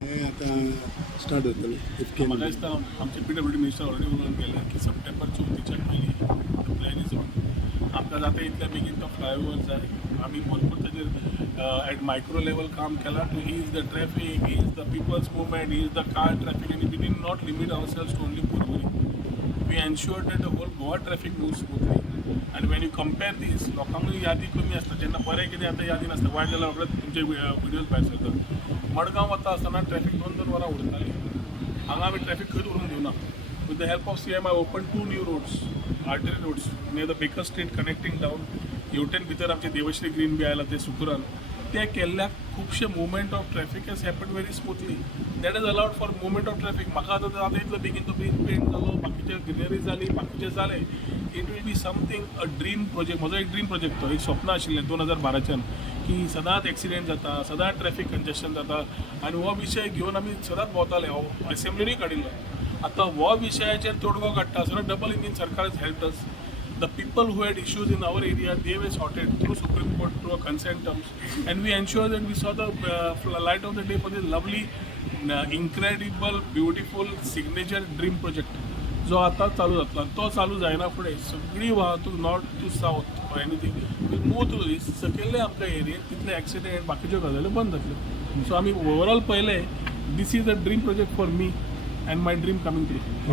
हे आता स्टार्ट होतं इतके म्हाका दिसता आमचे PWD मिनिस्टर ऑलरेडी उलोवन गेले की सप्टेंबर 34च्या पयलीं प्लॅन इज ऑन. आमकां जाता इतल्या बेगीन तो फ्लायओवर जाय. आमी भरपूर ताजेर एट मायक्रो लेवल काम केलां two is the traffic, is the peoples movement, is the car traffic, आनी we did not limit ourselves to only Porvorim. We ensure that the whole Goa traffic moves smoothly. आनी when you compare this, लोकांकूय यादी कमी आसता. जेन्ना बरें कितें आतां यादी नासता, वायट जाल्यार रोखडेच तुमचे विडियोज भायर सरतात. मडगांव वता आसतना ट्रॅफिक 2-2 वरां उरताली. हांगा आमी ट्रॅफिक खंयच उरूंक दिवना. With the help of CM I open 2 new roads, artery roads near the baker street connecting down. हेवटेन भितर आमचे देवश्री ग्रीन बी आयला ते सुकुरान. ते केल्ल्याक खुबशे movement of traffic has happen very smoothly. That is allowed for movement of traffic. म्हाका आतां इतलो बेगीन तो पेंट जालो, बाकीचे ग्रिनरी जाली, बाकीचे जाले. It will be something a dream project. म्हजो एक ड्रीम प्रोजेक्ट तो, एक स्वप्न आशिल्लें 2012च्यान की सदांच एक्सिडेंट जाता, सदांच ट्रॅफिक कंजेशन जाता. आनी हो विशय घेवन आमी सदांच भोंवताले. असेंब्लीनूय काडिल्लो. आतां हो विशयाचेर तोडगो काडटा आसतना डबल इंजीन सरकार has helped us. The people who had issues in our area, they were sorted through Supreme Court through a consent terms, and we ensured that we saw the light of the day for this lovely, incredible, beautiful signature dream project. जो आता चालू जातलो, तो चालू जायना फुडें सगळी वाहतूक north to south anything will move through this. सकयल्ले आमच्या एरियेत तितले एक्सिडेंट बाकीच्यो गजाली बंद जातल्यो. सो आमी ओवरऑल पळयलें, this is a dream project for me and my dream coming through.